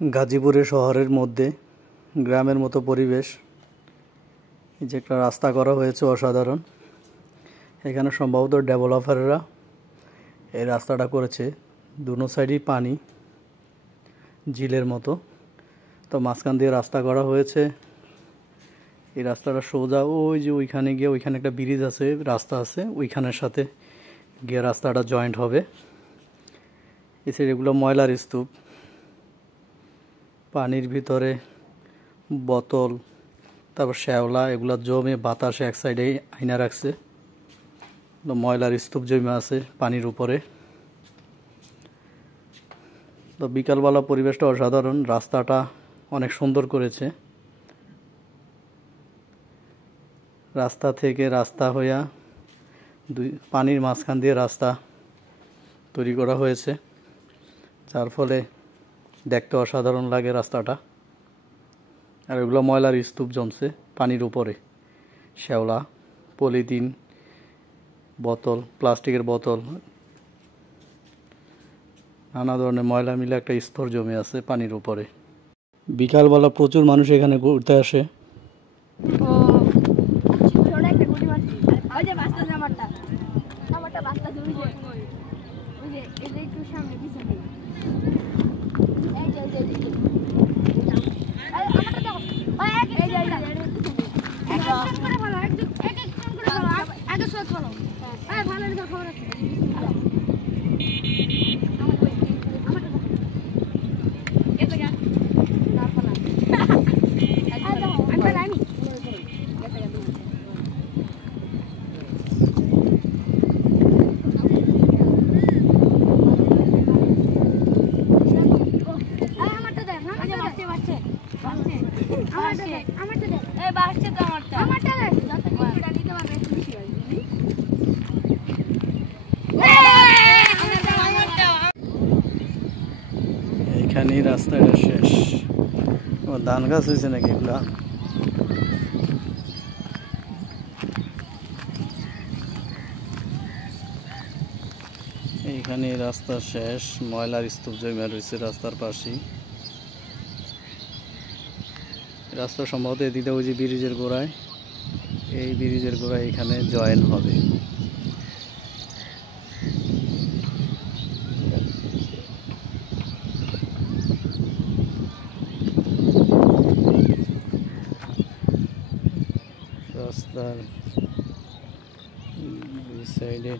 গাজীপুরে শহরের মধ্যে গ্রামের মতো পরিবেশ। এই যে একটা রাস্তা করা হয়েছে অসাধারণ। এখানে সম্ভবত ডেভেলপাররা এই রাস্তাটা করেছে। দুনো সাইডই পানি, ঝিলের মতো। তো মাঝখান দিয়ে রাস্তা করা হয়েছে। এই রাস্তাটা সোজা ওই যে ওইখানে গিয়ে, ওইখানে একটা ব্রিজ আছে, রাস্তা আছে, ওইখানের সাথে গিয়ে রাস্তাটা জয়েন্ট হবে। এই সাইড এগুলো ময়লার স্তূপ, পানির ভিতরে বোতল, তারপর শ্যাওলা, এগুলো জমে বাতাসে এক সাইডে আইনা রাখছে। ময়লার স্তূপ জমে আছে পানির উপরে। তো বিকালবেলা পরিবেশটা অসাধারণ। রাস্তাটা অনেক সুন্দর করেছে। রাস্তা থেকে রাস্তা হইয়া পানির মাঝখান দিয়ে রাস্তা তৈরি করা হয়েছে, যার ফলে দেখতে অসাধারণ লাগে রাস্তাটা। আর এগুলো ময়লার স্তূপ জমছে পানির উপরে। শ্যাওলা, পলিথিন, বোতল, প্লাস্টিকের বোতল, নানা ধরনের ময়লা মিলে একটা স্তর জমে আছে পানির উপরে। বিকালবেলা প্রচুর মানুষ এখানে ঘুরতে আসে। এখানেই রাস্তাটা শেষ। ধান গাছ হয়েছে নাকি এগুলা? এইখানে রাস্তা শেষ। ময়লার স্তূপ জমে রয়েছে রাস্তার পাশেই। রাস্তা সম্ভবত এদিকে ওই যে ব্রিজের গোড়ায়, এই ব্রিজের গোড়ায় এখানে জয়েন হবে। রাস্তার দুই সাইডে